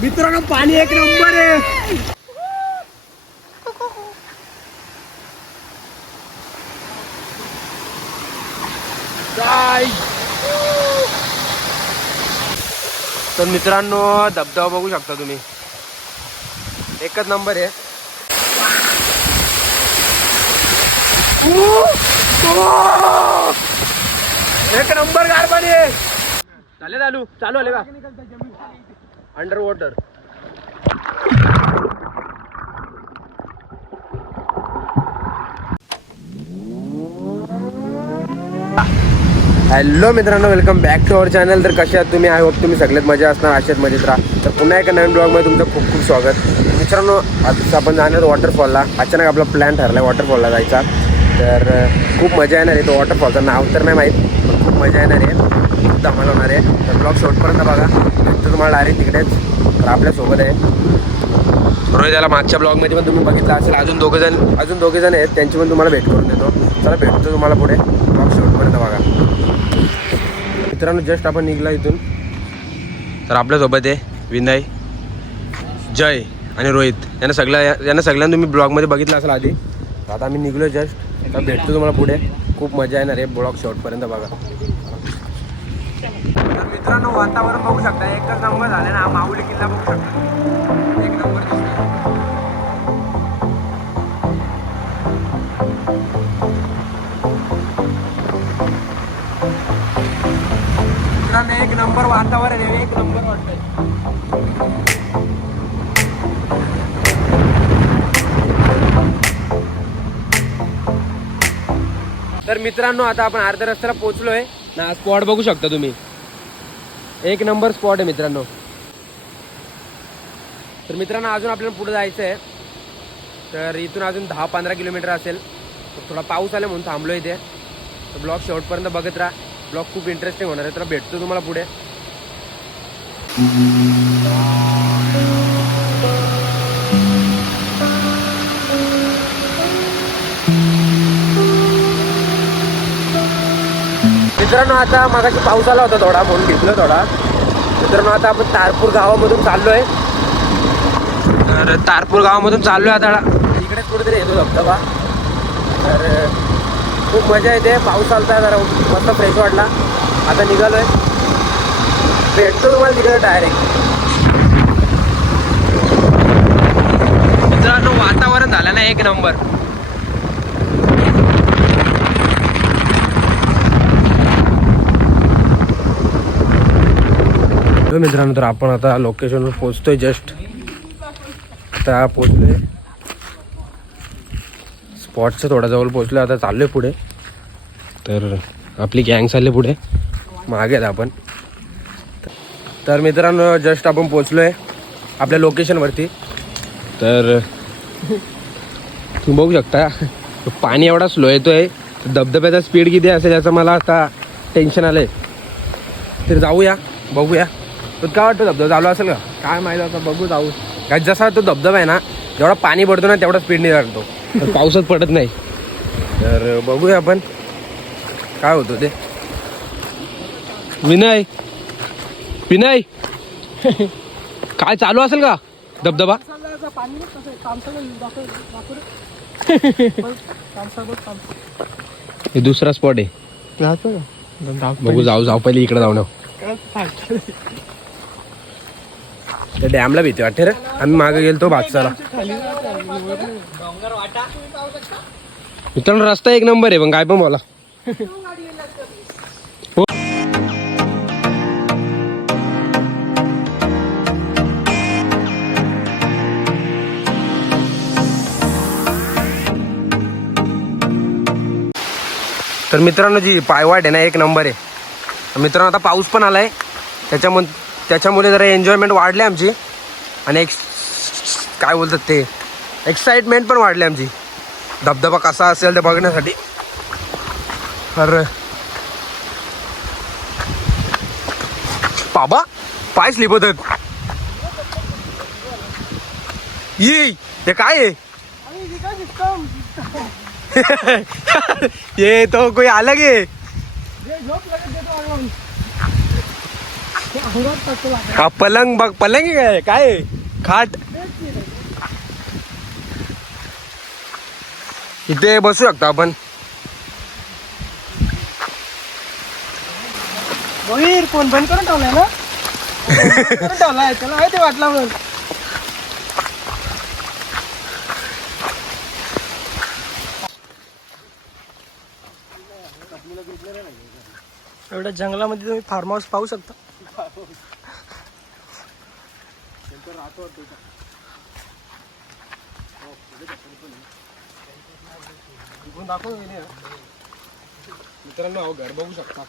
मित्रांनो पाणी एक नंबर आहे. तर मित्रांनो धबधबा बघू शकता तुम्ही. एकच नंबर आहे. एक नंबर गारपाणी आहे. झाले चालू चालू आले का अंडर वॉटर हॅलो मित्रांनो welcome back to our channel तर कशा आहात तुम्ही? आय होप तुम्ही सगळ्यात मजा असणार अशात मजेत राहा. तर पुन्हा एका नवीन ब्लॉगमध्ये तुमचं खूप खूप स्वागत. मित्रांनो आज आपण जाणार वॉटरफॉलला अचानक आपला प्लॅन ठरला आहे वॉटरफॉलला जायचा. तर खूप मजा येणार आहे तो वॉटरफॉलचं नाव तर नाही माहीत पण खूप मजा येणार आहे. खूप धमाल होणार आहे. तर ब्लॉग शेवटपर्यंत बघा. तर तुम्हाला डायरेक्ट तिकडेच तर आपल्यासोबत आहे. रोहित याला मागच्या ब्लॉगमध्ये पण तुम्ही बघितलं असेल. अजून दोघं जण अजून दोघे जण आहेत. त्यांची पण तुम्हाला भेट करून देतो. चला भेटतो तुम्हाला पुढे. ब्लॉग शेवटपर्यंत बघा. मित्रांनो जस्ट आपण निघला इथून. तर आपल्यासोबत आहे विनय जय आणि रोहित. यांना सगळ्या यांना सगळ्यांना तुम्ही ब्लॉगमध्ये बघितलं असेल आधी. तर आता आम्ही निघलो जस्ट तर भेटतो तुम्हाला पुढे. खूप मजा येणार आहे ब्लॉग शेवटपर्यंत बघा. तर मित्रांनो वातावरण बघू शकता. एकच नंबर झाले ना हा माऊली किल्ला बघू शकता. एक नंबर मित्रांनो एक नंबर वातावरण आहे एक नंबर वाटतंय. तर मित्रांनो आता आपण अर्ध्या रस्त्याला पोहोचलोय. ना स्पॉट बघू शकता तुम्ही. एक नंबर स्पॉट आहे मित्रांनो. तर मित्रांनो अजून आपल्याला पुढे जायचं आहे तर इथून अजून दहा पंधरा किलोमीटर असेल. तर थोडा पाऊस आला म्हणून थांबलो इथे. तर ब्लॉग शेवटपर्यंत बघत राहा. ब्लॉग खूप इंटरेस्टिंग होणार आहे. तर भेटतो तुम्हाला पुढे. मित्रांनो आता मागाशी पाऊस आला होता थोडा म्हणून भिजलो थोडा. मित्रांनो आता आपण तारपूर गावामधून चाललोय. तर तारपूर गावामधून चाललोय आता. इकडेच कुठेतरी येतो धबधबा. तर खूप मजा येते. पाऊस चालता जरा मस्त फ्रेश वाटला. आता निघालोय. भेटतो तुम्हाला तिकडे डायरेक्ट मित्रांनो वातावरण झालं ना एक नंबर. मित्रांनो तर आपण आता लोकेशनवर पोचतोय जस्ट आता पोहोचलोय. स्पॉटच्या थोड्या जवळ पोचलो आता चाललोय पुढे. तर आपली गँग चालली पुढे. मागे आहेत आपण. तर मित्रांनो जस्ट आपण पोचलोय आपल्या लोकेशनवरती तर तुम्ही बघू शकता पाणी एवढा स्लो येतोय. धबधब्याचा स्पीड किती असेल याचं मला आता टेन्शन आलंय. तर जाऊया बघूया. तर काय वाटतं धबधबा चालू असेल का? काय माहिती आता बघू जाऊ. काय जसा तो धबधबा आहे ना जेवढा पाणी पडतो ना तेवढा स्पीडने जातो तर पावसात पडत नाही. तर बघूया आपण काय होतं ते. विनय विनय. काय चालू असेल का धबधबा? हे दुसरा स्पॉट आहे. बघू जाऊ जाऊ पहिले इकडे जाऊ ना. त्या डॅमला भीती वाटते रे. आम्ही मागे गेलतो भातसाला मित्रांनो रस्ता एक नंबर आहे पण काय पण बोला. हो. तर मित्रांनो जी पायवाट आहे ना एक नंबर आहे. मित्रांनो आता पाऊस पण आलाय. त्याच्यामध्ये त्याच्यामुळे जरा एन्जॉयमेंट वाढली आमची. आणि एक काय बोलतात ते? एक्साइटमेंट पण वाढली आमची. धबधबा कसा असेल ते बघण्यासाठी. तर बाबा पाय स्लिप होतात ये ते काय आहे? ये तो कोई अलग आहे. हा पलंग बघ पलंग काय काय? खाट. इथे बसू शकतो आपण. भोईर फोन बंद करून ठेवलाय ना? ठेवलाय त्याला माहिती वाटला म्हणून. एवढ्या जंगलामध्ये तुम्ही फार्म हाऊस पाहू शकता. मित्रांनो अहो, घर बघू शकता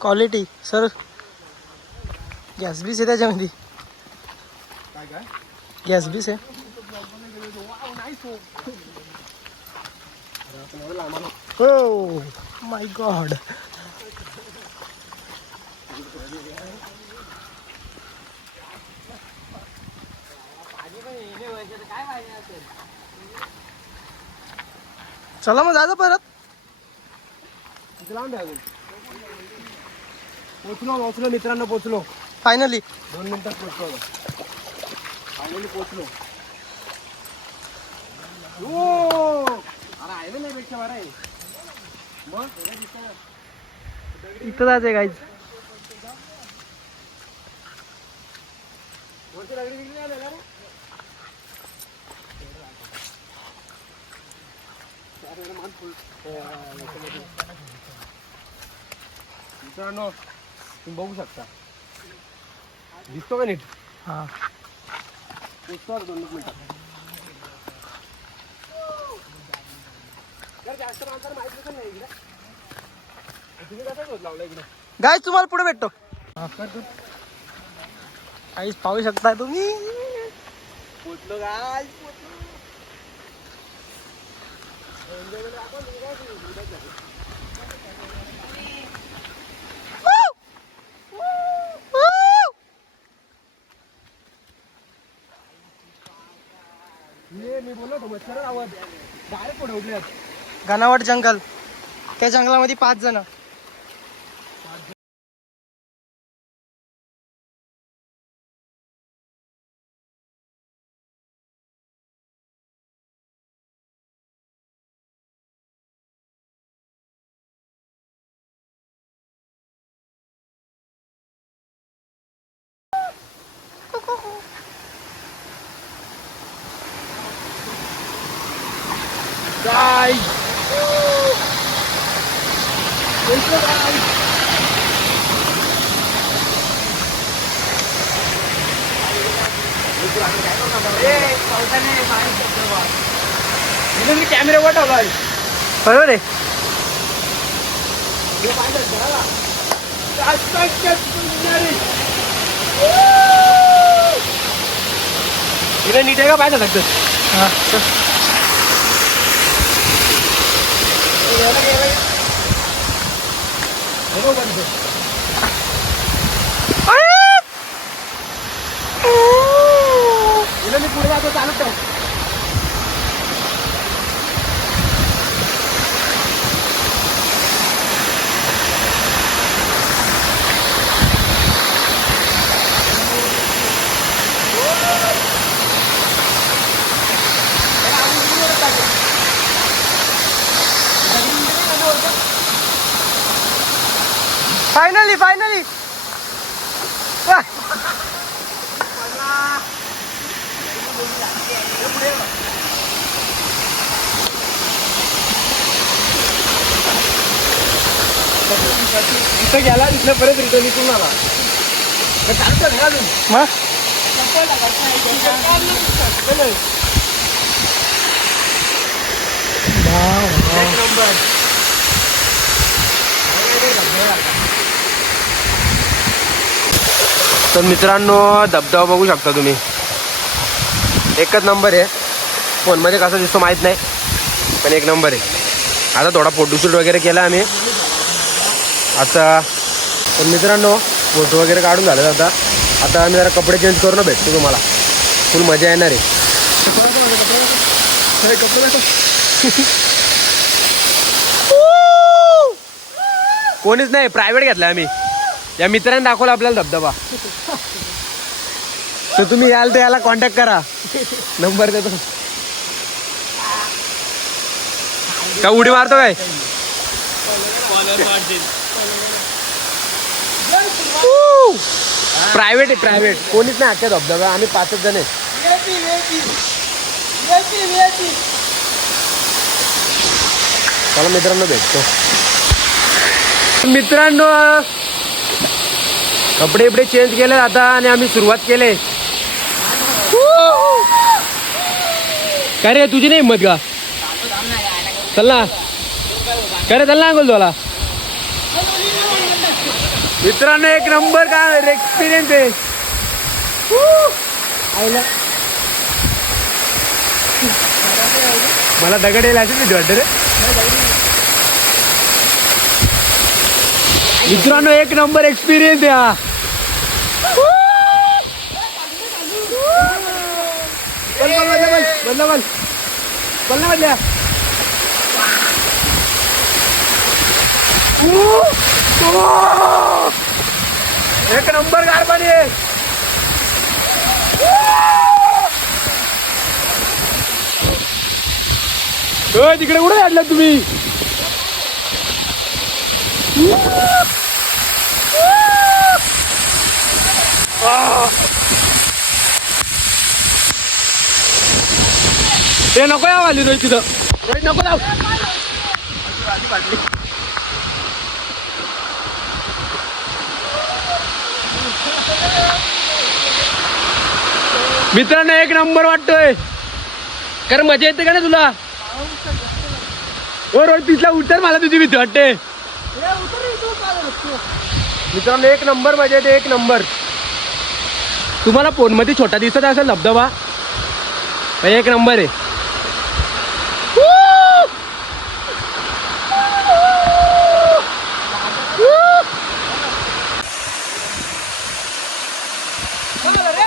क्वालिटी सर गॅस बीस आहे त्याच्यामध्ये काय काय? गॅस बीस आहे माय गॉड चला मग जायचं परत. लांब आहे अजून पोचलो पोचलो मित्रांनो पोचलो फायनली दोन मिनिटात पोचलो फायनली पोचलो ओ! अरे आहे ना पेक्षा बरं आहे मग? इथं जायचंय गाईज वरती नाही आलेला रे? अरे अरे मान फुल. हे, हा, याच्यामध्ये. मित्रांनो तुम्ही बघू शकता. दिसतो का नीट? हा. दोन एक मिनिटात गाय तुम्हाला पुढे भेटतो. काहीच पाहू शकता तुम्ही? पोचलो काय ये मी बोललो होतो मच्छर आवाज डायरेक्ट पुढे उठल्यात घनावट जंगल. त्या जंगलामध्ये पाच जण काय मी कॅमेरा वाटवलाय बरोबर आहे तिला नीट आहे का पाहिजे लागतं हा चल. तिला मी पुढे जातो चालत ठेव फायनली फायनली इथं गेला आला चालतं ना अजून. मग? एक नंबर. तर मित्रांनो धबधबा बघू शकता तुम्ही. एकच नंबर आहे. फोनमध्ये कसा दिसतो माहीत नाही पण एक नंबर आहे. आता थोडा फोटोशूट वगैरे केला आम्ही. आता तर मित्रांनो फोटो वगैरे काढून झालं आता. आता आम्ही जरा कपडे चेंज करून भेटतो तुम्हाला. फुल मजा येणार आहे. कोणीच नाही प्रायव्हेट घेतलाय आम्ही. या मित्रांनी दाखवला आपल्याला धबधबा. तर तुम्ही याल तर याला कॉन्टॅक्ट करा. नंबर देतो. का उडी मारतो काय? प्रायव्हेट आहे प्रायव्हेट कोणीच नाही अख्ख्या धबधबा आम्ही पाचच जण आहे. चला मित्रांनो भेटतो. मित्रांनो कपडे इपडे चेंज केले आता आणि आम्ही सुरुवात केले. काय रे तुझी नाही हिंमत का? चल ना. काय रे चल ना अंगोल तुला मित्रांनो एक नंबर का? एक्सपिरियन्स आहे. मला दगड येईल असेल भीती वाटते रे. मित्रांनो एक नंबर एक्सपिरियन्स आहे हा. बल, बल, बल, बल, बल, बल. बल ना बदल्या. एक नंबर गार पाणी आहे तिकडे कुठे आणलं तुम्ही? ते नको या वाली रोहित तिथं रोहित नको जाऊ. मित्रांनो एक नंबर वाटतोय. कारण मजा येते का ना तुला? ओ रोहित तिथला उतर मला तुझी भीती वाटते. मित्रांनो एक नंबर मजा येते एक नंबर. तुम्हाला फोनमध्ये छोटा दिसत असेल धबधबा. एक नंबर आहे काय झालं रे?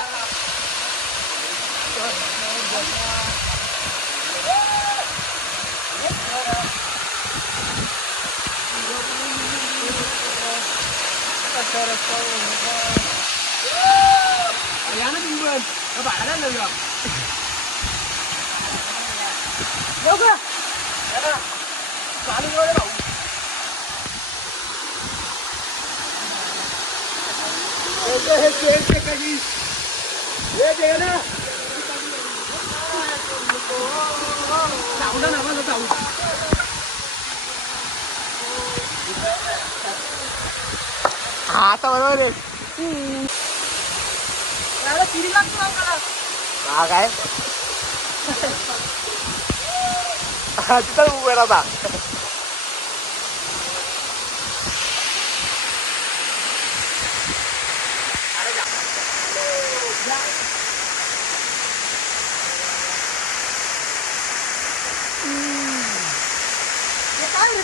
या ना तुम्ही पण. या भाड्याला लावूया. जाऊ का? या ना. चालू करू दे भाऊ. हे हे चेअरचे काही हे जे आहे ना चावलं ना मला चावलं. हा आता बरोबर आहे. हा काय? तिथं उभे राहता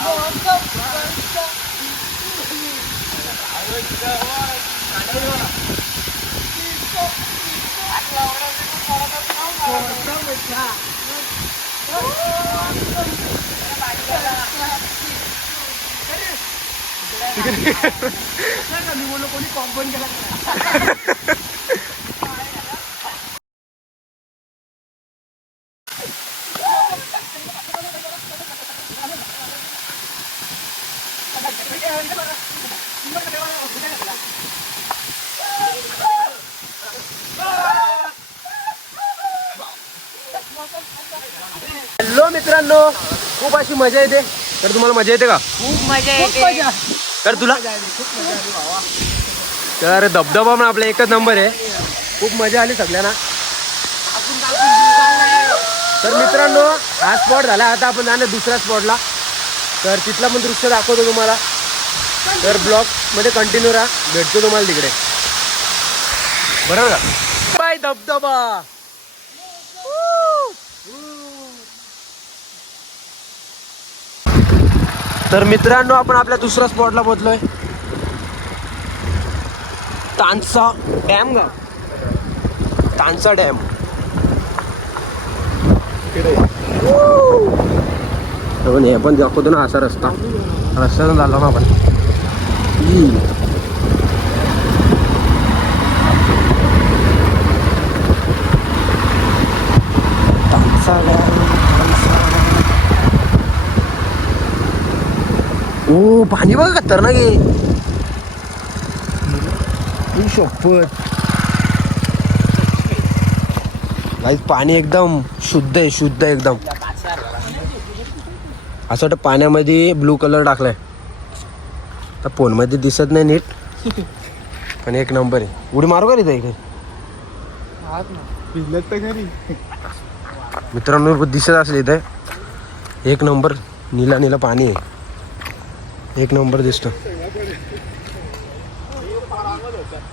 मी बोललो कोणी कॉम्पाऊंड केला मित्रांनो खूप अशी मजा येते. तर तुम्हाला मजा येते का? खूप मजा तर तुला? तर धबधबा पण आपला एकच नंबर आहे. खूप मजा आली सगळ्यांना. तर मित्रांनो हा स्पॉट झाला. आता आपण जाणार दुसऱ्या स्पॉटला तर तिथला पण दृश्य दाखवतो तुम्हाला. तर ब्लॉगमध्ये कंटिन्यू राहा. भेटतो तुम्हाला तिकडे. बरोबर का? बाय धबधबा तर मित्रांनो आपण आपल्या दुसऱ्या स्पॉटला पोहोचलोय. तानसा डॅम का तानसा डॅम. पण हे पण दाखवतो ना असा रस्ता. रस्त्यानं झालो ना आपण. Tansa dam, Tansa dam. ओ पाणी बघा खतरनाक आहे ई शपथ गाईस पाणी एकदम शुद्ध आहे शुद्ध आहे एकदम. असं वाटतं पाण्यामध्ये ब्लू कलर टाकलाय. तर फोनमध्ये दिसत नाही नीट. पण एक नंबर आहे. उडी मारू का घरी? मित्रांनो दिसत असेल इथे. एक नंबर नीला नीला पाणी आहे. एक नंबर दिसतं.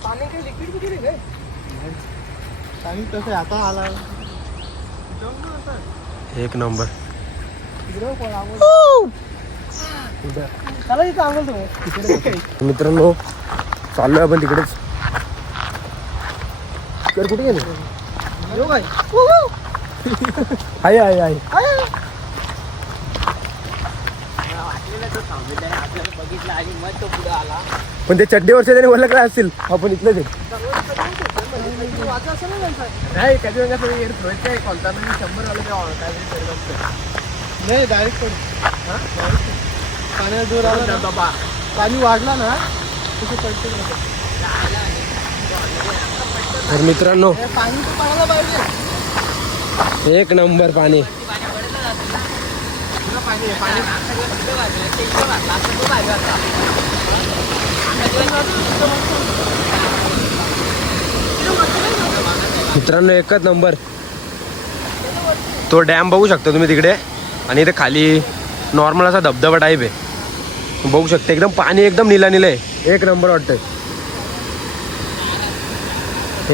पाणी काही लिक्विड किती रे पाणी कसं आता आला. एक नंबर. चला इथं आंघोळ मित्रांनो चाललोय आपण तिकडेच. कर कुठे गेले? येऊ काय आहे. पण ते चड्डीवरचे त्याने ओळखला असतील? आपण ना त्यांचा नाही कधी वेळा सगळे एअर थ्रोचे कोणता मी शंभर आलं ते नाही डायरेक्ट जोर आला ना. पाणी वाढला ना पडते तर मित्रांनो पाणी तर पडायला पाहिजे. एक नंबर पाणी. मित्रांनो एकच नंबर. तो डॅम बघू शकता तुम्ही तिकडे. आणि इथे खाली नॉर्मल असा धबधबा टाईप आहे. बघू शकता एकदम पाणी एकदम निला निलं आहे. एक नंबर वाटतं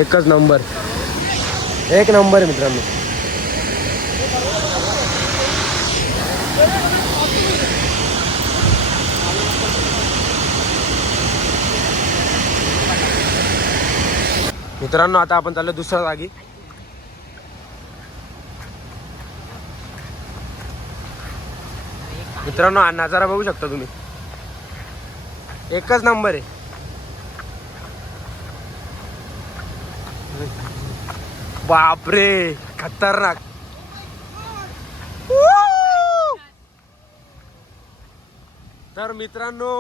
एकच नंबर. एक नंबर आहे मित्रांनो. मित्रांनो आता आपण चाललो दुसऱ्या जागी. मित्रांनो हा नजारा बघू शकता तुम्ही. एकच नंबर आहे. बापरे खतरनाक. तर मित्रांनो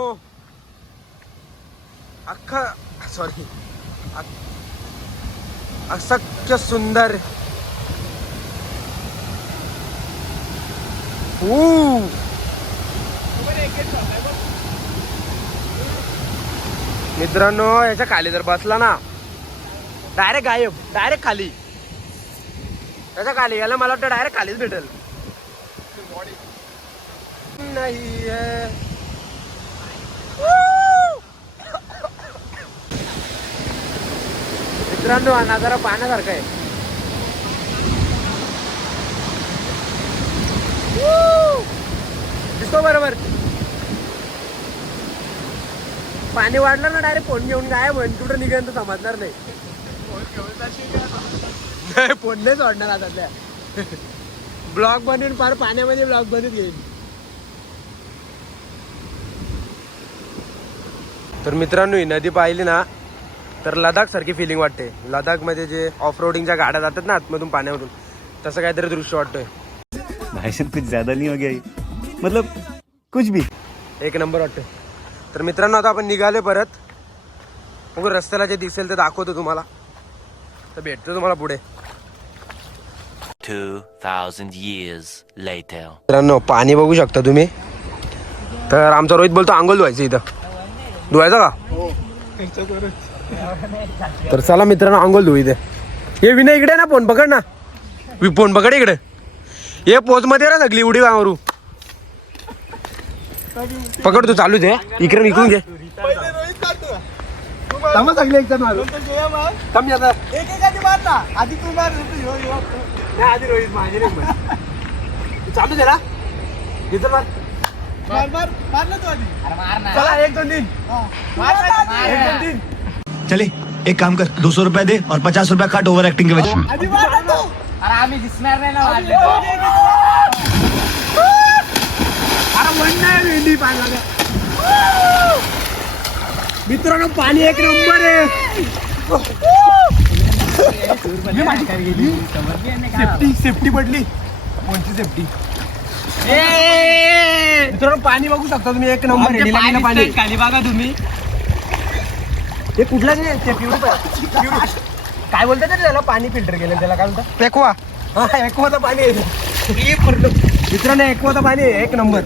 अख्खा सॉरी असख्य सुंदर. ऊ. मित्रांनो याच्या खाली जर बसला ना डायरेक्ट गायब डायरेक्ट खाली. त्याच्याखाली याला मला वाटतं डायरेक्ट खालीच भेटेल. नाही आहे. मित्रांनो हा नजारा पाहण्यासारखा आहे. दिसतो बरोबर. पाणी वाढलं ना डायरेक्ट फोन घेऊन काय म्हण कुठं निघेल तर समजणार नाही. नाही फोन नाही सोडणार आता त्या ब्लॉग बनवून फार पाण्यामध्ये ब्लॉग बनवून घेईल तर मित्रांनो ही नदी पाहिली ना तर लडाख सारखी फिलिंग वाटते. लडाखमध्ये जे ऑफ रोडिंगच्या गाड्या जातात ना आतमधून पाण्यामधून तसं काहीतरी दृश्य वाटतंय. भाई साहब कुछ ज्यादा नहीं हो गया ये. मतलब कुछ भी. एक नंबर वाटतंय. तर मित्रांनो आता आपण निघाले परत. बघू रस्त्याला जे दिसेल ते दाखवतो तुम्हाला. तर भेटतो तुम्हाला पुढे. 2,000 years later. मित्रांनो पाणी बघू शकता तुम्ही. तर आमचा रोहित बोलतो आंघोळ धुवायचं इथं. धुवायचं का? तर चला मित्रांनो आंघोळ धुऊ इथे. हे विनय इकडे ना फोन पकड ना. वि- फोन पकड इकडे. ये पोच मध्ये रे सगळी उडी मारू पकड तू चालू दे इकडे इकडून घे. ना. चालू दे ना. मार. मार मार. मार ना तू आधी. चला एक दोन तीन हा. मार ना एक दोन आधी. तीन चले एक काम कर दो सौ रुपया दे और पचास रुपया काट ओवर एक्टिंग के वजह अरे आम्ही दिसणार नाही ना भेंडी मित्रांनो पाणी एक नंबर आहे सेफ्टी सेफ्टी पडली। कोणती सेफ्टी? मित्रांनो पाणी बघू शकता तुम्ही एक नंबर पाणी खाली बघा तुम्ही. हे कुठलं नाही ते प्युरी प्युरी काय बोलतात ते त्याला? पाणी फिल्टर केलं त्याला काय बोलतात? एक्वा. हा एक्वाचं पाणी आहे. मित्रांनो एक्वाचं पाणी आहे एक नंबर.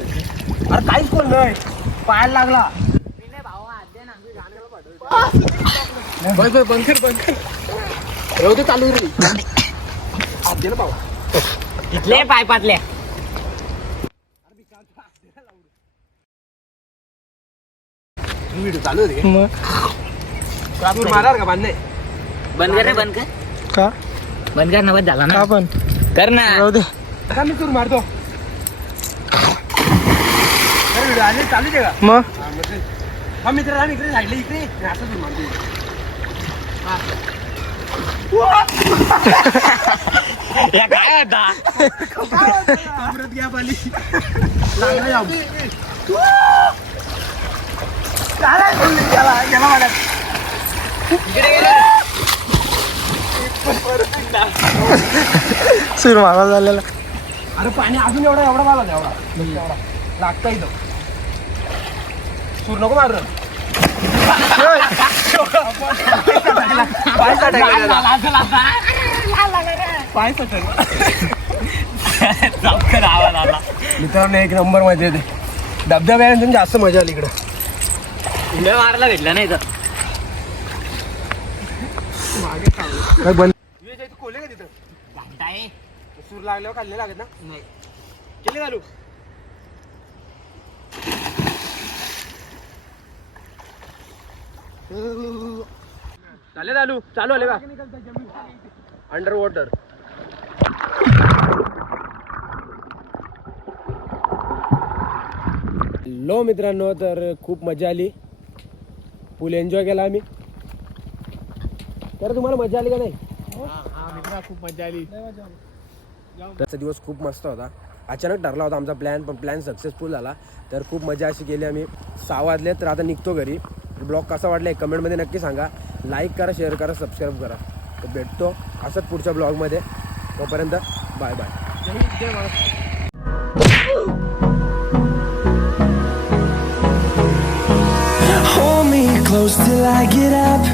अरे काहीच कोण नाही. पायाला लागला. बंद कर बंद कर बंद कर. राहू दे चालू रे. ना बाबा. इथले? पाय पातले व्हिडिओ चालू होते तू मारणार का बंद कर रे बंद कर. का? बंद कर नवत झाला ना. आपण कर ना. राहू दे. का मी तूर मारतो? अरे व्हिडिओ आले चालू दे का? मग? हा मित्र आम्ही इकडे साईडला इकडे. मी असं तूर मारतो. काय होता लागला जाम. गेला. सूर मारा झालेला. अरे पाणी अजून एवढा एवढा मला एवढा. एवढा. लागता इथं. सूर नको मार. पाय पाय मित्रांनो एक नंबर मजा येते. धबधब्यानंतर जास्त मजा आली इकडं. मारायला भेटला नाही तर. काय बंद कोले का तिथं? घंटाय सूर लागल्यावर खाल्ले लागत ना? नाही. केले चालू झाले चालू चालू आले का अंडर वॉटर लो मित्रांनो तर खूप मजा आली. फुल एन्जॉय केला आम्ही. तर तुम्हाला मजा आली का नाही? खूप मजा आली. त्याचा दिवस खूप मस्त होता. अचानक ठरला होता आमचा प्लॅन पण प्लॅन सक्सेसफुल झाला. तर खूप मजा अशी केली आम्ही. सहा वाजले तर आता निघतो घरी. ब्लॉग कसा वाटला एक कमेंटमध्ये नक्की सांगा. लाईक करा शेअर करा सबस्क्राईब करा. तर भेटतो असंच पुढच्या ब्लॉगमध्ये तोपर्यंत bye bye Hold me close till I get up.